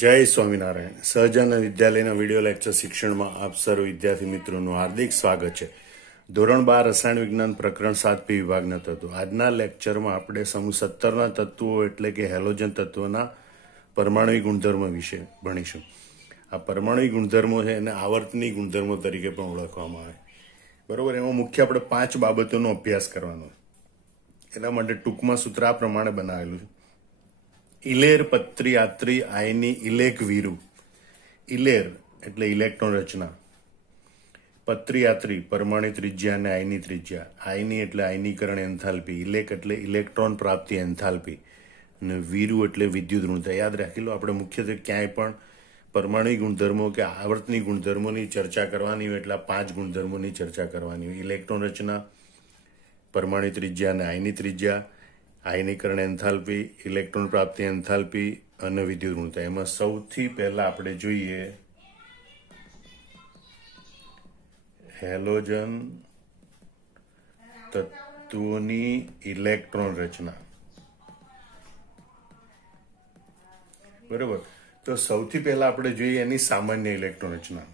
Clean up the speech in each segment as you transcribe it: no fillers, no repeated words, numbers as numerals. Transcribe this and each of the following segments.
જય સ્વામિનારાયણ. સહજાનંદ વિદ્યાલયના video lecture શિક્ષણમાં આપ સર્વ વિદ્યાર્થી મિત્રોનું હાર્દિક સ્વાગત છે. ધોરણ 12 રસાયણ વિજ્ઞાન પ્રકરણ 7 વિભાગના તત્વો. આજના લેક્ચરમાં આપણે સમૂહ 17ના તત્વો એટલે કે હેલોજન તત્વોના પરમાણુિક ગુણધર્મો વિશે ભણીશું. આ પરમાણુિક ગુણધર્મો છે એને આવર્તની ગુણધર્મો તરીકે પણ ઓળખવામાં આવે. બરોબર. એમાં મુખ્ય આપણે 5 બાબતોનો અભ્યાસ કરવાનો. એના માટે ટૂંકમાં સૂત્ર આ પ્રમાણે બનાવેલું છે. ઇલેર પત્રી આત્રી આયની ઇલેક વીરુ. ઇલેર એટલે ઇલેક્ટ્રોન રચના, પત્રી આત્રી પરમાણુ ત્રિજ્યા અને આયની ત્રિજ્યા, આયની એટલે આયનીકરણ એન્થાલ્પી, ઇલેક એટલે ઇલેક્ટ્રોન પ્રાપ્તિ એન્થાલ્પી અને વીરુ એટલે વિદ્યુત ઋણતા. યાદ રાખી લો. આપણે મુખ્યત્વે ક્યાંય પણ પરમાણુ ગુણધર્મો કે આવર્તની ગુણધર્મોની ચર્ચા કરવાની હોય એટલે 5 ગુણધર્મોની ચર્ચા કરવાની હોય. ઇલેક્ટ્રોન રચના, પરમાણુ ત્રિજ્યા અને આયની ત્રિજ્યા, આયનીકરણ એન્થાલ્પી, ઇલેક્ટ્રોન પ્રાપ્તિ એન્થાલ્પી અને વિદ્યુત ઋણતા. એમાં સૌથી પહેલા આપણે જોઈએ હેલોજન તત્વોની ઇલેક્ટ્રોન રચના. બરોબર. તો સૌથી પહેલા આપણે જોઈએ એની સામાન્ય ઇલેક્ટ્રોન રચના.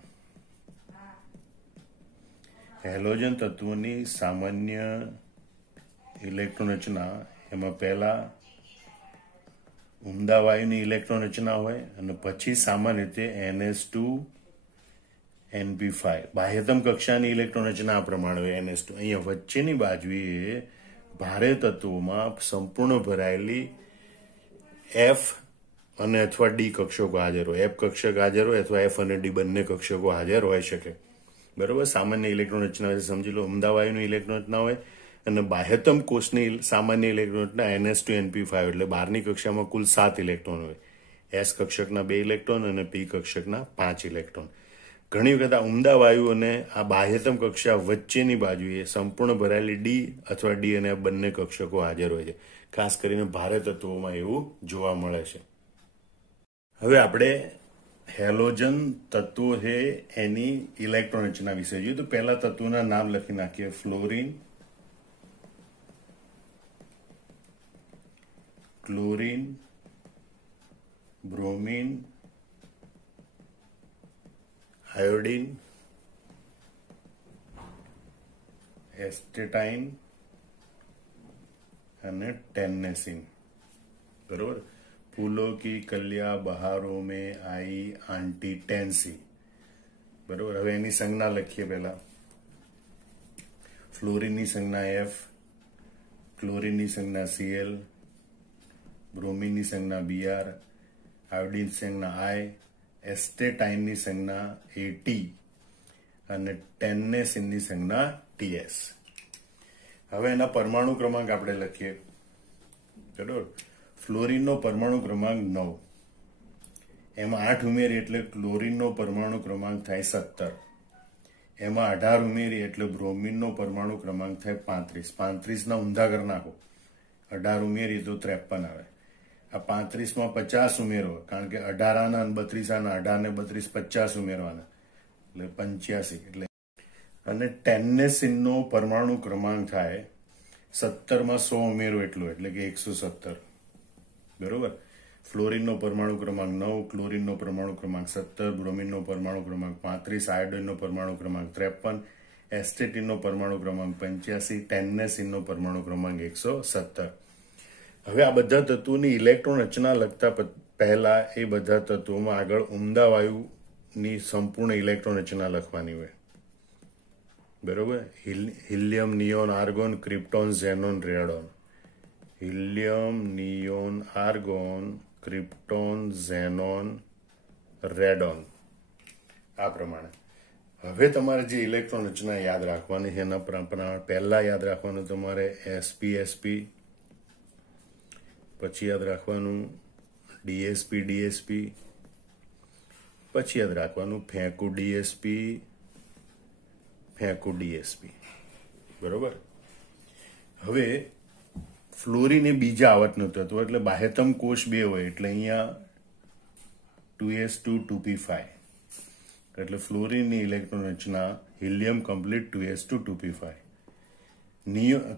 હેલોજન તત્વોની સામાન્ય ઇલેક્ટ્રોન રચના. એમાં પહેલા ઉમદા વાયુની ઇલેક્ટ્રોન રચના હોય અને પછી સામાન્ય રીતે NH2 NP5. બાહ્યતમ કક્ષાની ઇલેક્ટ્રોન રચના આ પ્રમાણે હોય. NH2 અહીંયા વચ્ચેની બાજુએ ભારે તત્વોમાં સંપૂર્ણ ભરાયેલી F અને અથવા D કક્ષકો હાજર હોય. F કક્ષક હાજર હોય અથવા F અને D બંને કક્ષકો હાજર હોય શકે. બરોબર. સામાન્ય ઇલેક્ટ્રોન રચના સમજી લો. ઉમદા વાયુની ઇલેક્ટ્રોન રચના હોય અને બાહ્યતમ કોષની સામાન્ય ઇલેક્ટ્રોન રચના NH2 NP5 એટલે બહારની કક્ષામાં કુલ 7 ઇલેક્ટ્રોન હોય. S કક્ષકના 2 ઇલેક્ટ્રોન અને P કક્ષકના 5 ઇલેક્ટ્રોન. ઘણી વખત આ ઉમદા વાયુ અને આ બાહ્યતમ કક્ષા વચ્ચેની બાજુએ સંપૂર્ણ ભરાયેલી D અથવા D અને બંને કક્ષકો હાજર હોય છે. ખાસ કરીને ભારે તત્વોમાં એવું જોવા મળે છે. હવે આપણે હેલોજન તત્વો છે એની ઇલેક્ટ્રોન રચના વિશે જોઈએ. તો પહેલા તત્વોના નામ લખી નાખીએ. ફ્લોરિન, ક્લોરીન, બ્રોમીન, આયોડીન, એસ્ટેટાઇન અને ટેન્નેસિન. બરોબર. फूलों की कलिया बहारों में आई आंटी टेंसी. बरोबर. હવે એની સંજ્ઞા લખીએ. પહેલા ફ્લોરિનની સંજ્ઞા F, ક્લોરીનની સંજ્ઞા Cl, બ્રોમીનની સંજ્ઞા Br, આયોડીન સંજ્ઞા I, એસ્ટેટાઇનની સંજ્ઞા At અને ટેન્નેસિનની સંજ્ઞા Ts. હવે એના પરમાણુ ક્રમાંક આપણે લખીએ. બરોબર. ફ્લોરિનનો પરમાણુ ક્રમાંક 9. એમાં 8 ઉમેરી એટલે ક્લોરીનનો પરમાણુ ક્રમાંક થાય 17. એમાં 18 ઉમેરી એટલે બ્રોમીનનો પરમાણુ ક્રમાંક થાય 35. 35 ના ઊંધા કરી નાખો. 18 ઉમેરી તો 53 આવે. આ 35 માં 50 ઉમેરો, કારણ કે 18 આના અને 32 આના, 18 ને 32 50 ઉમેરવાના એટલે 85. એટલે અને ટેન્નેસિનનો પરમાણુ ક્રમાંક થાય 17 માં 100 ઉમેરો એટલો એટલે કે 117. બરોબર. ફ્લોરિનનો પરમાણુ ક્રમાંક 9, ક્લોરીનનો પરમાણુ ક્રમાંક 17, બ્રોમીનનો પરમાણુ ક્રમાંક 35, આયોડીનનો પરમાણુ ક્રમાંક 53, એસ્ટેટિનનો પરમાણુ ક્રમાંક 85, ટેન્નેસિનનો પરમાણુ ક્રમાંક 117. હવે આ બધા તત્વોની ઇલેક્ટ્રોન રચના લખતા પહેલા એ બધા તત્વોમાં આગળ ઉમદા વાયુની સંપૂર્ણ ઇલેક્ટ્રોન રચના લખવાની હોય. બરોબર. Helium, neon, argon, krypton, xenon, radon. Helium, neon, argon, krypton, xenon, radon. આ પ્રમાણે. હવે તમારે જે ઇલેક્ટ્રોન રચના યાદ રાખવાની છે એના પહેલા યાદ રાખવાનું તમારે sp પછી યાદ રાખવાનું dsp, પછી યાદ રાખવાનું ફેંકુ dsp. બરોબર. હવે ફ્લોરિન એ બીજા આવર્તનું તત્વ એટલે બાહ્યતમ કોષ 2 હોય એટલે અહીંયા 2s2 2p5 એટલે ફ્લોરિનની ઇલેક્ટ્રોન રચના helium complete 2s2 2p5.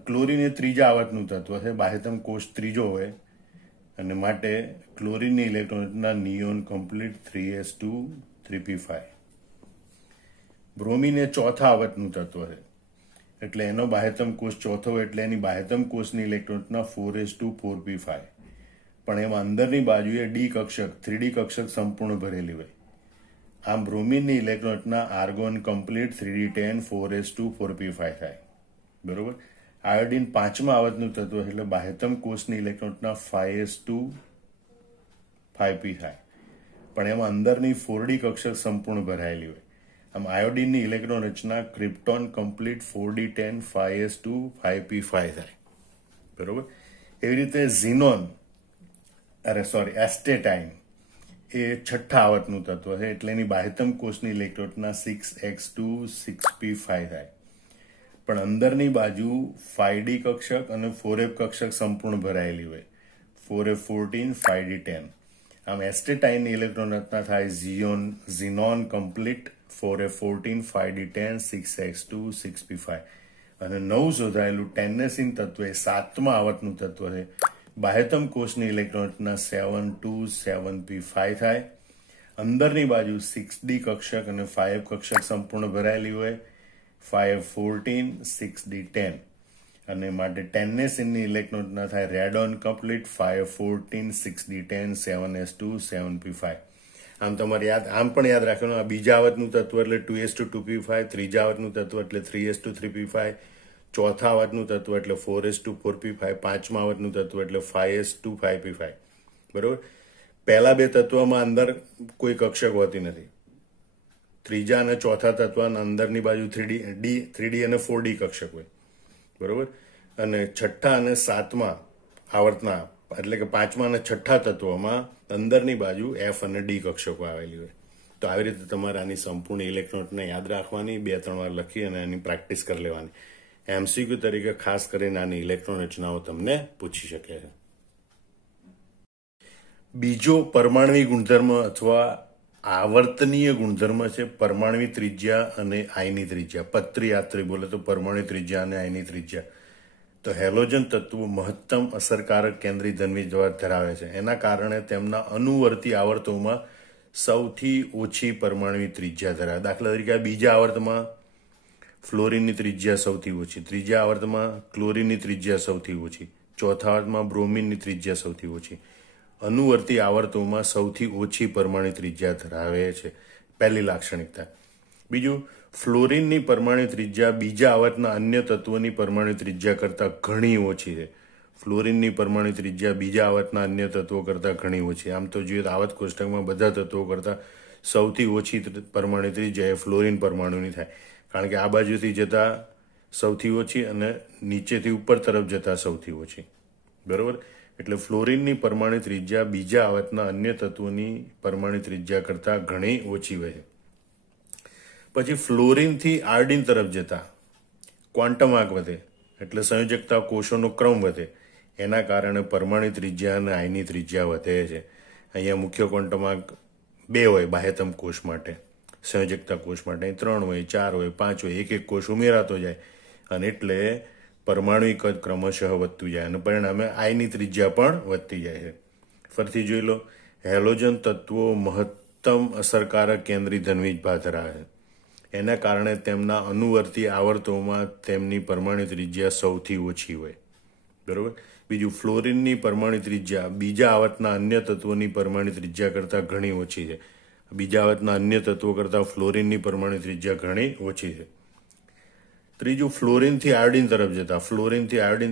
Chlorine એ ત્રીજા આવર્તનું તત્વ છે. બાહ્યતમ કોષ ત્રીજો હોય અને માટે ક્લોરીનની ઇલેક્ટ્રોન રચના neon complete 3s2 3p5. Bromine એ ચોથા આવર્તનું તત્વ છે, એટલે એનો બાહ્યતમ કોષ ચોથો એટલે એની બાહ્યતમ કોષની ઇલેક્ટ્રોન રચના 4s2 4p5. પણ એમાં અંદરની બાજુએ ડી કક્ષક 3d કક્ષક સંપૂર્ણ ભરેલી હોય. આમ બ્રોમીનની ઇલેક્ટ્રોન રચના argon complete 3d10 4s2 4p5 થાય. બરોબર. આયોડિન પાંચમા આવર્તનું તત્વ એટલે બાહ્યતમ કોષની ઇલેક્ટ્રોન રચના 5s2 5p થાય. પણ એમાં અંદરની 4d કક્ષક સંપૂર્ણ ભરાયેલી હોય. આમ આયોડિનની ઇલેક્ટ્રોન રચના krypton complete 4d10 5s2 5p5 થાય. બરોબર. એવી રીતે ઝીનોન એસ્ટેટાઇન એ છઠ્ઠા આવર્તનું તત્વ છે, એટલે એની બાહ્યતમ કોષની ઇલેક્ટ્રોન રચના 6x2 6p5 થાય. પણ અંદરની બાજુ 5d કક્ષક અને 4f કક્ષક સંપૂર્ણ ભરાયેલી હોય, 4f14 5d10. આમ એસ્ટેટાઇનની ઇલેક્ટ્રોન રચના થાય ઝીનોન complete 4f14 5d10 6x2 6p5. અને નવું શોધાયેલું ટેન્નેસિન તત્વ એ સાતમા આવર્તનું તત્વ છે. બાહ્યતમ કોષની ઇલેક્ટ્રોન રચના 7 7p5 થાય. અંદરની બાજુ 6d કક્ષક અને 5f કક્ષક સંપૂર્ણ ભરાયેલી હોય, 5f14 6d10. અને માટે ટેન્નેસિનની ઇલેક્ટ્રોન રચના થાય radon complete 5f14 6d10 7s2 7p5. આમ તમારે આમ પણ યાદ રાખવાનું, આ બીજા આવર્તનું તત્વ એટલે 2s2 2p5, ત્રીજા આવર્તનું તત્વ એટલે 3s2 3p5, ચોથા આવર્તનું તત્વ એટલે 4s2 4p5, પાંચમા આવર્તનું તત્વ એટલે 5s2 5p5. બરોબર. પહેલા બે તત્વમાં અંદર કોઈ કક્ષક હોતી નથી. ત્રીજા અને ચોથા તત્વના અંદરની બાજુ 3d અને 4d કક્ષક હોય. બરોબર. અને છઠ્ઠા અને સાતમા આવર્તના એટલે કે પાંચમા અને છઠ્ઠા તત્વમાં અંદરની બાજુ f અને d કક્ષકો આવેલી હોય. તો આવી રીતે તમારે આની સંપૂર્ણ ઇલેક્ટ્રોનને યાદ રાખવાની, 2-3 વાર લખી અને એની પ્રેક્ટિસ કરી લેવાની. MCQ તરીકે ખાસ કરીને આની ઇલેક્ટ્રોન રચનાઓ તમને પૂછી શકે છે. બીજો પરમાણ્વીય ગુણધર્મ અથવા આવર્તનીય ગુણધર્મ છે પરમાણ્વીય ત્રિજ્યા અને આયની ત્રિજ્યા. પત્રી યાત્રી બોલે તો પરમાણ્વીય ત્રિજ્યા અને આયની ત્રિજ્યા. તો હેલોજન તત્વો મહત્તમ અસરકારક કેન્દ્રીય ધનવીજભાર ધરાવે છે. એના કારણે તેમના અનુવર્તી આવર્તોમાં સૌથી ઓછી પરમાણ્વીય ત્રિજ્યા ધરાવે. દાખલા તરીકે બીજા આવર્તમાં ફ્લોરિનની ત્રિજ્યા સૌથી ઓછી, ત્રીજા આવર્તમાં ક્લોરીનની ત્રિજ્યા સૌથી ઓછી, ચોથા આવર્તમાં બ્રોમિનની ત્રિજ્યા સૌથી ઓછી. અનુવર્તી આવર્તોમાં સૌથી ઓછી પરમાણુ ત્રિજ્યા ધરાવે છે. પહેલી લાક્ષણિકતા. બીજું, ફ્લોરિનની પરમાણુ ત્રિજ્યા બીજા આવર્તના અન્ય તત્વોની પરમાણુ ત્રિજ્યા કરતાં ઘણી ઓછી છે. ફ્લોરિનની પરમાણુ ત્રિજ્યા બીજા આવર્તના અન્ય તત્વો કરતાં ઘણી ઓછી. આમ તો જોઈએ તો આવર્ત કોષ્ટકમાં બધા તત્વો કરતાં સૌથી ઓછી પરમાણુ ત્રિજ્યા એ ફ્લોરિન પરમાણુની થાય, કારણ કે આ બાજુથી જતા સૌથી ઓછી અને નીચેથી ઉપર તરફ જતા સૌથી ઓછી. બરોબર. એટલે ફ્લોરિનની પરમાણુ ત્રિજ્યા બીજા આવર્તના અન્ય તત્વોની પરમાણુ ત્રિજ્યા કરતાં ઘણી ઓછી હોય છે. પછી ફ્લોરિનથી આયોડિન તરફ જતા ક્વોન્ટમ આંક વધે, એટલે સંયોજકતા કોષોનો ક્રમ વધે. એના કારણે પરમાણુ ત્રિજ્યા અને આયની ત્રિજ્યા વધે છે. અહીંયા મુખ્ય ક્વોન્ટમ આંક 2 હોય બાહ્યતમ કોષ માટે, સંયોજકતા કોષ માટે 3 હોય, 4 હોય, 5 હોય, એક કોષ ઉમેરાતો જાય અને એટલે પરમાણુ કદ ક્રમશઃ વધતું જાય અને પરિણામે આયની ત્રિજ્યા પણ વધતી જાય છે. ફરીથી જોઈ લો, હેલોજન તત્વો મહત્તમ અસરકારક કેન્દ્રીય ધનવીજભાર ધરાવે છે. એના કારણે તેમના અનુવર્તી આવર્તોમાં તેમની પરમાણુ ત્રિજ્યા સૌથી ઓછી હોય. બરોબર. બીજું, ફ્લોરિનની પરમાણુ ત્રિજ્યા બીજા આવર્તના અન્ય તત્વોની પરમાણુ ત્રિજ્યા કરતાં ઘણી ઓછી છે. બીજા આવર્તના અન્ય તત્વો કરતાં ફ્લોરિનની પરમાણુ ત્રિજ્યા ઘણી ઓછી છે. ત્રીજું, ફ્લોરિનથી આયોડિન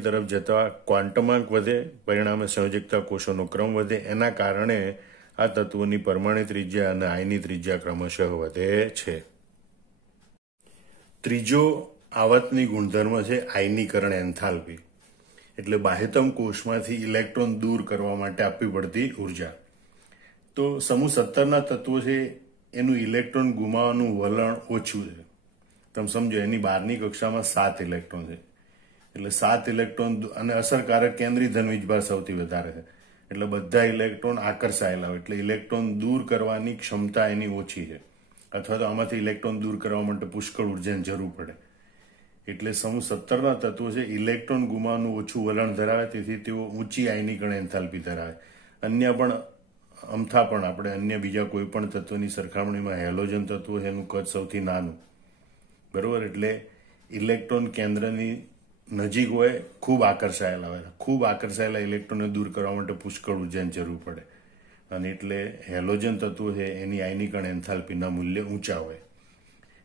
તરફ જતા ક્વોન્ટમાંક વધે, પરિણામે સંયોજકતા કોષોનો ક્રમ વધે. એના કારણે આ તત્વોની પરમાણુ ત્રિજ્યા અને આયની ત્રિજ્યા ક્રમશઃ વધે છે. ત્રીજો આવર્તની ગુણધર્મ છે આયનીકરણ એન્થાલ્પી, એટલે બાહ્યતમ કોષમાંથી ઇલેક્ટ્રોન દૂર કરવા માટે આપવી પડતી ઉર્જા. તો સમૂહ 17ના તત્વો છે એનું ઇલેક્ટ્રોન ગુમાવવાનું વલણ ઓછું છે. તમે સમજો, એની બહારની કક્ષામાં 7 ઇલેક્ટ્રોન છે, એટલે 7 ઇલેક્ટ્રોન અને અસરકારક કેન્દ્રીય ધનવીજભાર સૌથી વધારે છે, એટલે બધા ઇલેક્ટ્રોન આકર્ષાયેલા હોય, એટલે ઇલેક્ટ્રોન દૂર કરવાની ક્ષમતા એની ઓછી છે, અથવા તો આમાંથી ઇલેક્ટ્રોન દૂર કરવા માટે પુષ્કળ ઉર્જાની જરૂર પડે. એટલે સમૂહ 17ના તત્વો છે ઇલેક્ટ્રોન ગુમાવવાનું ઓછું વલણ ધરાવે, તેથી તેઓ ઊંચી આયનીકરણ એન્થાલ્પી ધરાવે. અન્ય પણ અમથા પણ આપણે અન્ય બીજા કોઈ પણ તત્વની સરખામણીમાં હેલોજન તત્વો એનું કદ સૌથી નાનું, બરોબર. એટલે ઇલેક્ટ્રોન કેન્દ્રની નજીક હોય, ખૂબ આકર્ષાયેલા હોય. ખૂબ આકર્ષાયેલા ઇલેક્ટ્રોનને દૂર કરવા માટે પુષ્કળ ઉર્જાની જરૂર પડે, અને એટલે હેલોજન તત્વો છે એની આયનીકરણ એન્થાલ્પીના મૂલ્ય ઊંચા હોય.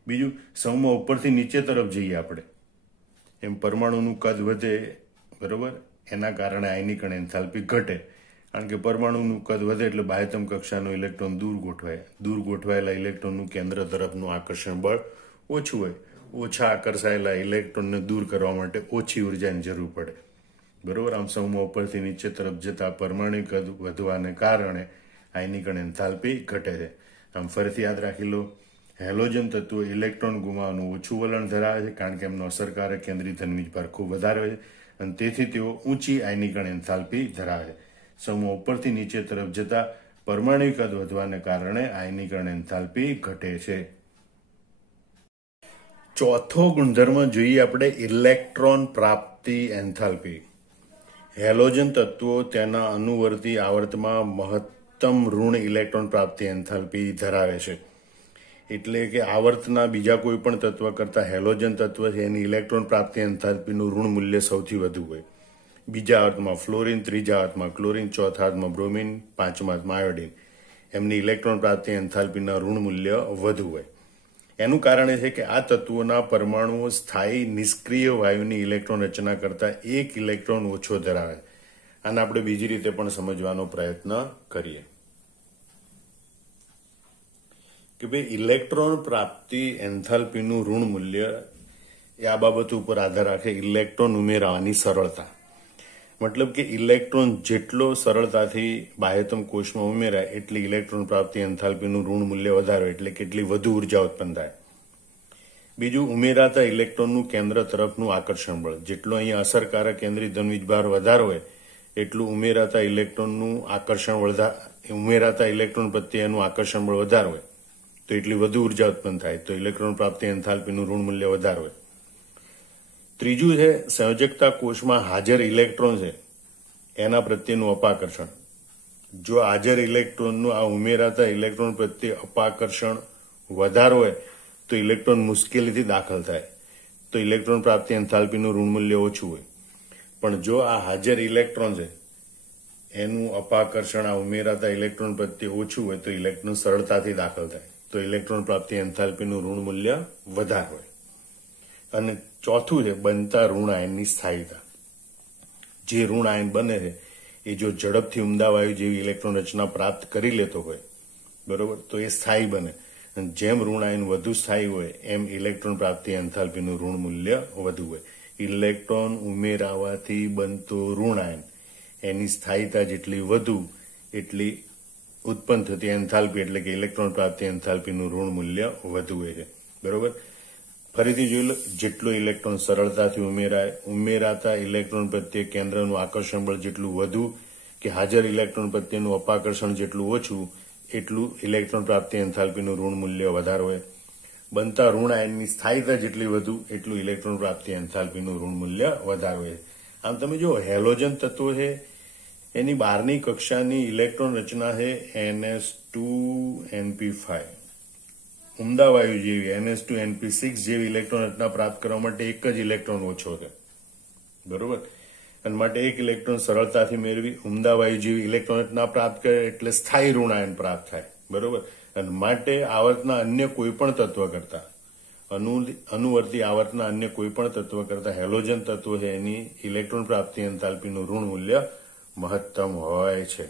બીજું, સૌમાં ઉપરથી નીચે તરફ જઈએ આપણે એમ પરમાણુનું કદ વધે, બરોબર. એના કારણે આયનીકરણ એન્થાલ્પી ઘટે, કારણ કે પરમાણુનું કદ વધે એટલે બાહ્યતમ કક્ષાનો ઇલેક્ટ્રોન દૂર ગોઠવાય. દૂર ગોઠવાયેલા ઇલેક્ટ્રોનનું કેન્દ્ર તરફનું આકર્ષણ બળ ઓછું હોય. ઓછા આકર્ષાયેલા ઇલેક્ટ્રોનને દૂર કરવા માટે ઓછી ઉર્જાની જરૂર પડે, બરોબર. આમ સૌમાં ઉપરથી નીચે તરફ જતા પરમાણુ કદ વધવાને કારણે આયનીકરણ એન્થાલ્પી ઘટે છે. આમ ફરીથી યાદ રાખી લો, હેલોજન તત્વો ઇલેક્ટ્રોન ગુમાવવાનું ઓછું વલણ ધરાવે છે, કારણ કે એમનો અસરકારક કેન્દ્રીય ધનવીજભાર ખૂબ વધારે હોય છે, અને તેથી તેઓ ઊંચી આયનીકરણ એન્થાલ્પી ધરાવે છે. સૌમાં ઉપરથી નીચે તરફ જતા પરમાણુ કદ વધવાને કારણે આયનીકરણ એન્થાલ્પી ઘટે છે. ચોથો ગુણધર્મ જોઈએ આપણે, ઇલેક્ટ્રોન પ્રાપ્તિ એન્થાલ્પી. હેલોજન તત્વો તેના અનુવર્તી આવર્તમાં મહત્તમ ઋણ ઇલેક્ટ્રોન પ્રાપ્તિ એન્થાલ્પી ધરાવે છે. એટલે કે આવર્તના બીજા કોઈ પણ તત્વ કરતાં હેલોજન તત્વ છે એની ઇલેક્ટ્રોન પ્રાપ્તિ એન્થાલ્પીનું ઋણ મૂલ્ય સૌથી વધુ હોય. બીજા અર્થમાં ફ્લોરિન, ત્રીજા અર્થમાં ક્લોરિન, ચોથા અર્થમાં બ્રોમિન, પાંચમા અર્થમાં આયોડિન, એમની ઇલેક્ટ્રોન પ્રાપ્તિ એન્થાલ્પીના ઋણ મૂલ્ય વધુ હોય. એનું કારણ એ છે કે આ તત્વોના પરમાણુઓ સ્થાયી નિષ્ક્રિય વાયુની ઇલેક્ટ્રોન રચના કરતા એક ઇલેક્ટ્રોન ઓછો ધરાવે. આને આપણે બીજી રીતે પણ સમજવાનો પ્રયત્ન કરીએ કે ભાઈ ઇલેક્ટ્રોન પ્રાપ્તિ એન્થાલ્પીનું ઋણ મૂલ્ય એ આ બાબત ઉપર આધાર રાખે ઇલેક્ટ્રોન ઉમેરવાની સરળતા. મતલબ કે ઇલેક્ટ્રોન જેટલો સરળતાથી બાહ્યતમ કોષમાં ઉમેરાય એટલી ઇલેક્ટ્રોન પ્રાપ્તિ એન્થાલ્પીનું ઋણ મૂલ્ય વધારે, એટલે કેટલી વધુ ઉર્જા ઉત્પન્ન થાય. બીજું, ઉમેરાતા ઇલેક્ટ્રોનનું કેન્દ્ર તરફનું આકર્ષણ બળ. જેટલો અહીંયા અસરકારક કેન્દ્રીય ધનવીજભાર વધારે હોય એટલું ઉમેરાતા ઇલેક્ટ્રોન પ્રત્યે એનું આકર્ષણ બળ વધારે હોય, તો એટલી વધુ ઉર્જા ઉત્પન્ન થાય, તો ઇલેક્ટ્રોન પ્રાપ્તિ એન્થાલ્પીનું ઋણ મૂલ્ય વધારે હોય. ત્રીજું છે સંયોજકતા કોષમાં હાજર ઇલેક્ટ્રોન છે એના પ્રત્યેનું અપાકર્ષણ. જો હાજર ઇલેક્ટ્રોનનું આ ઉમેરાતા ઇલેક્ટ્રોન પ્રત્યે અપાકર્ષણ વધારે હોય તો ઇલેક્ટ્રોન મુશ્કેલીથી દાખલ થાય, તો ઇલેક્ટ્રોન પ્રાપ્તિ એન્થાલ્પીનું ઋણ મૂલ્ય ઓછું હોય. પણ જો આ હાજર ઇલેક્ટ્રોન છે એનું અપાકર્ષણ આ ઉમેરાતા ઇલેક્ટ્રોન પ્રત્યે ઓછું હોય તો ઇલેક્ટ્રોન સરળતાથી દાખલ થાય, તો ઇલેક્ટ્રોન પ્રાપ્તિ એન્થાલ્પીનું ઋણ મૂલ્ય વધારે હોય. અને ચોથું છે બનતા ઋણ આયનની સ્થાયીતા. જે ઋણ આયન બને છે એ જો ઝડપથી ઉમદા વાયુ જેવી ઇલેક્ટ્રોન રચના પ્રાપ્ત કરી લેતો હોય, બરોબર, તો એ સ્થાયી બને. અને જેમ ઋણ આયન વધુ સ્થાયી હોય એમ ઇલેક્ટ્રોન પ્રાપ્તિ એન્થાલ્પીનું ઋણ મૂલ્ય વધુ હોય. ઇલેક્ટ્રોન ઉમેરાવાથી બનતો ઋણ આયન એની સ્થાયીતા જેટલી વધુ એટલી ઉત્પન્ન થતી એન્થાલ્પી એટલે કે ઇલેક્ટ્રોન પ્રાપ્તિ એન્થાલ્પીનું ઋણ મૂલ્ય વધુ હોય છે, બરોબર. ફરીથી જોઈ લો, જેટલો ઇલેક્ટ્રોન સરળતાથી ઉમેરાતા ઇલેક્ટ્રોન પ્રત્યે કેન્દ્રનું આકર્ષણ બળ જેટલું વધુ કે હાજર ઇલેક્ટ્રોન પ્રત્યેનું અપાકર્ષણ જેટલું ઓછું એટલું ઇલેક્ટ્રોન પ્રાપ્તિ એન્થાલ્પીનું ઋણ મૂલ્ય વધારે હોય. બનતા ઋણ આયનની સ્થાયીતા જેટલી વધુ એટલું ઇલેક્ટ્રોન પ્રાપ્તિ એન્થાલ્પીનું ઋણ મૂલ્ય વધારે હોય. આમ તમે જો હેલોજન તત્વો છે એની બહારની કક્ષાની ઇલેક્ટ્રોન રચના છે NS2np5. ઉમદા વાયુ જેવી NS2np6 જેવી ઇલેક્ટ્રોન રચના પ્રાપ્ત કરવા માટે એક જ ઇલેક્ટ્રોન ઓછો છે, બરોબર. અને માટે એક ઇલેક્ટ્રોન સરળતાથી મેળવી ઉમદા વાયુ જેવી ઇલેક્ટ્રોન રચના પ્રાપ્ત કરે એટલે સ્થાયી ઋણ આયન પ્રાપ્ત થાય, બરોબર. અને માટે આવર્તના અન્ય કોઈ પણ તત્વ કરતા અનુવર્તી આવર્તના અન્ય કોઈ પણ તત્વ કરતા હેલોજન તત્વો છે એની ઇલેક્ટ્રોન પ્રાપ્તિ એન્થાલ્પીનું ઋણ મૂલ્ય મહત્તમ હોય છે.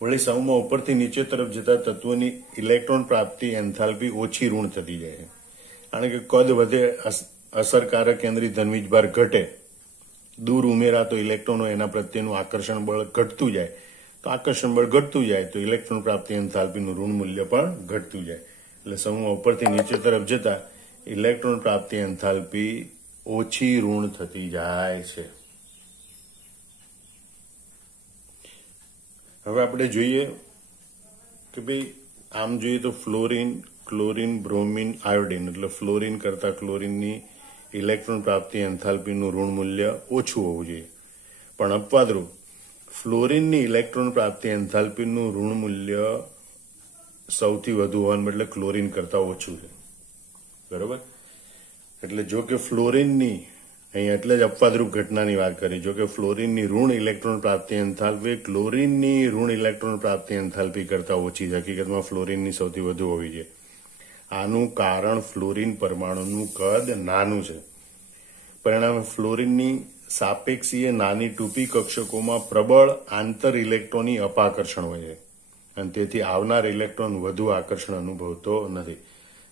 વળી સૌમાં ઉપરથી નીચે તરફ જતા તત્વોની ઇલેક્ટ્રોન પ્રાપ્તિ એન્થાલ્પી ઓછી ઋણ થતી જાય છે, કારણ કે કદ વધે, અસરકારક કેન્દ્રીય ધનવીજભાર ઘટે, દૂર ઉમેરાતો ઇલેક્ટ્રોનો એના પ્રત્યેનું આકર્ષણ બળ ઘટતું જાય, તો આકર્ષણ બળ ઘટતું જાય તો ઇલેક્ટ્રોન પ્રાપ્તિ એન્થાલ્પીનું ઋણ મૂલ્ય પણ ઘટતું જાય. એટલે સૌમાં ઉપરથી નીચે તરફ જતા ઇલેક્ટ્રોન પ્રાપ્તિ એન્થાલ્પી ઓછી ઋણ થતી જાય છે. હવે આપણે જોઈએ કે ભાઈ આમ જોઈએ તો ફ્લોરિન, ક્લોરિન, બ્રોમિન, આયોડિન એટલે ફ્લોરિન કરતા ક્લોરિનની ઇલેક્ટ્રોન પ્રાપ્તિ એન્થાલ્પીનું ઋણ મૂલ્ય ઓછું હોવું જોઈએ. પણ અપવાદરૂપ ફ્લોરિનની ઇલેક્ટ્રોન પ્રાપ્તિ એન્થાલ્પીનું ઋણ મૂલ્ય સૌથી વધુ હોવાનું એટલે ક્લોરીન કરતા ઓછું છે, બરોબર. એટલે જો કે ફ્લોરિનની અહીં એટલે જ અપવાદરૂપ ઘટનાની વાત કરી, જો કે ફ્લોરિનની ઋણ ઇલેક્ટ્રોન પ્રાપ્તિ એન્થાલ્પી ક્લોરીનની ઋણ ઇલેક્ટ્રોન પ્રાપ્તિ એન્થાલ્પી કરતા ઓછી છે. હકીકતમાં ફ્લોરિનની સૌથી વધુ હોવી જોઈએ. આનું કારણ ફ્લોરિન પરમાણુનું કદ નાનું છે. પરિણામે ફ્લોરિનની સાપેક્ષીય નાની ટૂંકી કક્ષકોમાં પ્રબળ આંતર ઇલેક્ટ્રોની અપાકર્ષણ હોય છે અને તેથી આવનાર ઇલેક્ટ્રોન વધુ આકર્ષણ અનુભવતો નથી.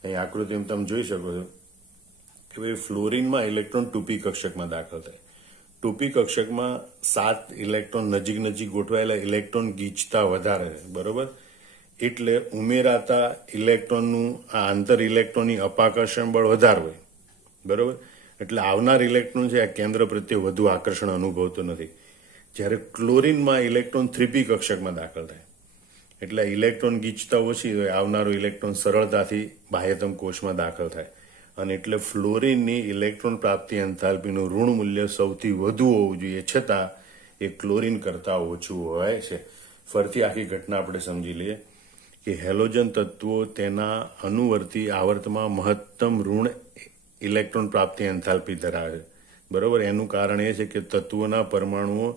અહીં આકૃતિમાં તમે જોઈ શકો છો કે ભાઈ ફ્લોરિનમાં ઇલેક્ટ્રોન ટૂંકી કક્ષકમાં દાખલ થાય. ટૂંકી કક્ષકમાં 7 ઇલેક્ટ્રોન નજીક ગોઠવાયેલા ઇલેક્ટ્રોન ગીચતા વધારે છે, બરોબર. એટલે ઉમેરાતા ઇલેક્ટ્રોનનું આ આંતર ઇલેક્ટ્રોનની અપાકર્ષણ બળ વધારે હોય, બરોબર. એટલે આવનાર ઇલેક્ટ્રોન છે આ કેન્દ્ર પ્રત્યે વધુ આકર્ષણ અનુભવતો નથી. જ્યારે ક્લોરીનમાં ઇલેક્ટ્રોન 3p કક્ષકમાં દાખલ થાય એટલે ઇલેક્ટ્રોન ગીચતા ઓછી હોય, આવનારો ઇલેક્ટ્રોન સરળતાથી બાહ્યતમ કોષમાં દાખલ થાય અને એટલે ફ્લોરિનની ઇલેક્ટ્રોન પ્રાપ્તિ એન્થાલ્પીનું ઋણ મૂલ્ય સૌથી વધુ હોવું જોઈએ, છતાં એ ક્લોરીન કરતા ઓછું હોય છે. ફરીથી આખી ઘટના આપણે સમજી લઈએ કે હેલોજન તત્વો તેના અનુવર્તી આવર્તમાં મહત્તમ ઋણ ઇલેક્ટ્રોન પ્રાપ્તિ એન્થાલ્પી ધરાવે છે, બરોબર. એનું કારણ એ છે કે તત્વોના પરમાણુઓ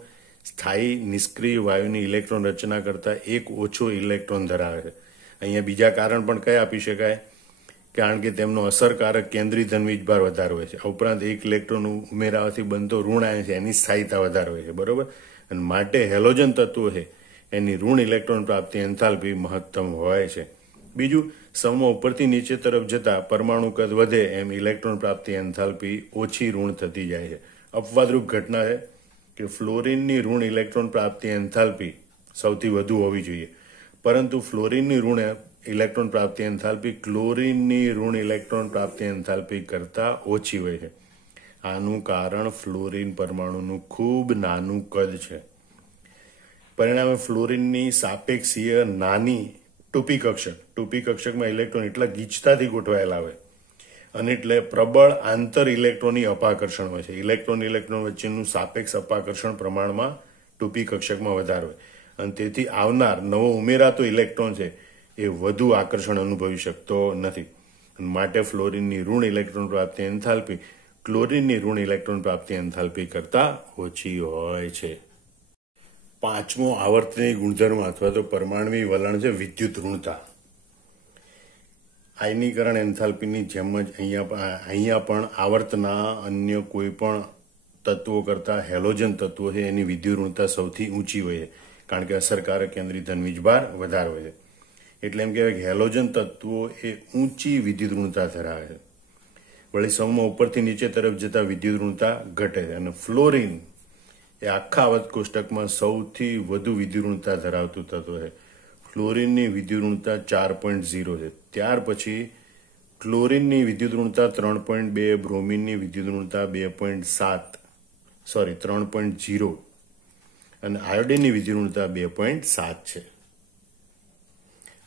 સ્થાયી નિષ્ક્રિય વાયુની ઇલેક્ટ્રોન રચના કરતા એક ઓછો ઇલેક્ટ્રોન ધરાવે છે. અહીંયા બીજા કારણ પણ કયા આપી શકાય? કારણ કે તેમનો અસરકારક કેન્દ્રીય ધન વીજભાર વધારે હોય છે. ઉપરાંત એક ઇલેક્ટ્રોન ઉમેરાવાથી બનતો ઋણ આયન છે એની સ્થાયીતા વધારે હોય છે, બરોબર. અને માટે હેલોજન તત્વો છે એની ઋણ ઇલેક્ટ્રોન પ્રાપ્તિ એન્થાલ્પી મહત્તમ હોય છે. બીજું, સમૂહ ઉપરથી નીચે તરફ જતા પરમાણુ કદ વધે એમ ઇલેક્ટ્રોન પ્રાપ્તિ એન્થાલ્પી ઓછી ઋણ થતી જાય છે. અપવાદરૂપ ઘટના છે કે ફ્લોરિનની ઋણ ઇલેક્ટ્રોન પ્રાપ્તિ એન્થાલ્પી સૌથી વધુ હોવી જોઈએ, પરંતુ ફ્લોરિનની ઋણ ઇલેક્ટ્રોન પ્રાપ્તિ એન્થાલ્પી ક્લોરીનની ઋણ ઇલેક્ટ્રોન પ્રાપ્તિ એન્થાલ્પી કરતા ઓછી હોય છે. આનું કારણ ફ્લોરિન પરમાણુનું ખૂબ નાનું કદ છે. પરિણામે ફ્લોરિનની સાપેક્ષીય નાની ટૂંકી કક્ષકમાં ઇલેક્ટ્રોન એટલા ગીચતાથી ગોઠવાયેલા હોય અને એટલે પ્રબળ આંતર ઇલેક્ટ્રોનની અપાકર્ષણ હોય છે. ઇલેક્ટ્રોન વચ્ચેનું સાપેક્ષ અપાકર્ષણ પ્રમાણમાં ટૂંકી કક્ષકમાં વધારે હોય અને તેથી આવનાર નવો ઉમેરાતો ઇલેક્ટ્રોન છે એ વધુ આકર્ષણ અનુભવી શકતો નથી. માટે ફ્લોરિનની ઋણ ઇલેક્ટ્રોન પ્રાપ્તિ એન્થાલ્પી ક્લોરીનની ઋણ ઇલેક્ટ્રોન પ્રાપ્તિ એન્થાલ્પી કરતા ઓછી હોય છે. પાંચમો આવર્તની ગુણધર્મ અથવા તો પરમાણવી વલણ છે વિદ્યુત ઋણતા. આયનીકરણ એન્થાલ્પીની જેમ જ અહીંયા પણ આવર્તના અન્ય કોઈ પણ તત્વો કરતા હેલોજન તત્વો છે એની વિદ્યુત ઋણતા સૌથી ઊંચી હોય છે, કારણ કે અસરકારક કેન્દ્રીય ધન વીજભાર વધારે હોય છે. એટલે એમ કહેવાય કે હેલોજન તત્વો એ ઊંચી વિદ્યુત ઋણતા ધરાવે છે. વળી સમૂહમાં ઉપરથી નીચે તરફ જતા વિદ્યુત ઋણતા ઘટે છે અને ફ્લોરિન એ આખા આવર્ત કોષ્ટકમાં સૌથી વધુ વિદ્યુત ઋણતા ધરાવતું તત્વ છે. ફ્લોરિનની વિદ્યુત ઋણતા 4.0 છે. ત્યાર પછી ક્લોરીનની વિદ્યુત ઋણતા 3.2, બ્રોમિનની વિદ્યુત ઋણતા 3.0 અને આયોડિનની વિદ્યુત ઋણતા 2.7 છે.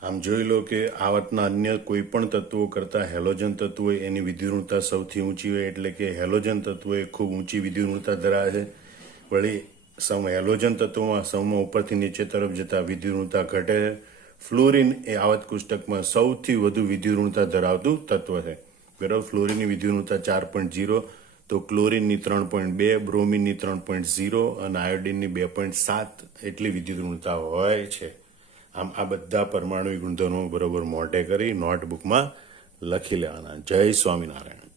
આમ જોઈ લો કે આવર્તના અન્ય કોઈ પણ તત્વો કરતા હેલોજન તત્વો એની વિદ્યુત ઋણતા સૌથી ઊંચી હોય, એટલે કે હેલોજન તત્વો એ ખૂબ ઊંચી વિદ્યુત ઋણતા ધરાવે છે. વળી હેલોજન તત્વોમાં સમૂહમાં ઉપરથી નીચે તરફ જતા વિદ્યુત ઋણતા ઘટે છે. ફ્લોરિન એ આવર્ત કોષ્ટકમાં સૌથી વધુ વિદ્યુત ઋણતા ધરાવતું તત્વ છે, બરાબર. ફ્લોરિનની વિદ્યુત ઋણતા 4.0, તો ક્લોરીનની 3.2, બ્રોમિનની 3.0 અને આયોડિનની 2.7 એટલી વિદ્યુત ઋણતા હોય છે. આમ આ બધા પરમાણુ ગુણધર્મો બરોબર મોઢે કરી નોટબુકમાં લખી લેવાના. જય સ્વામિનારાયણ.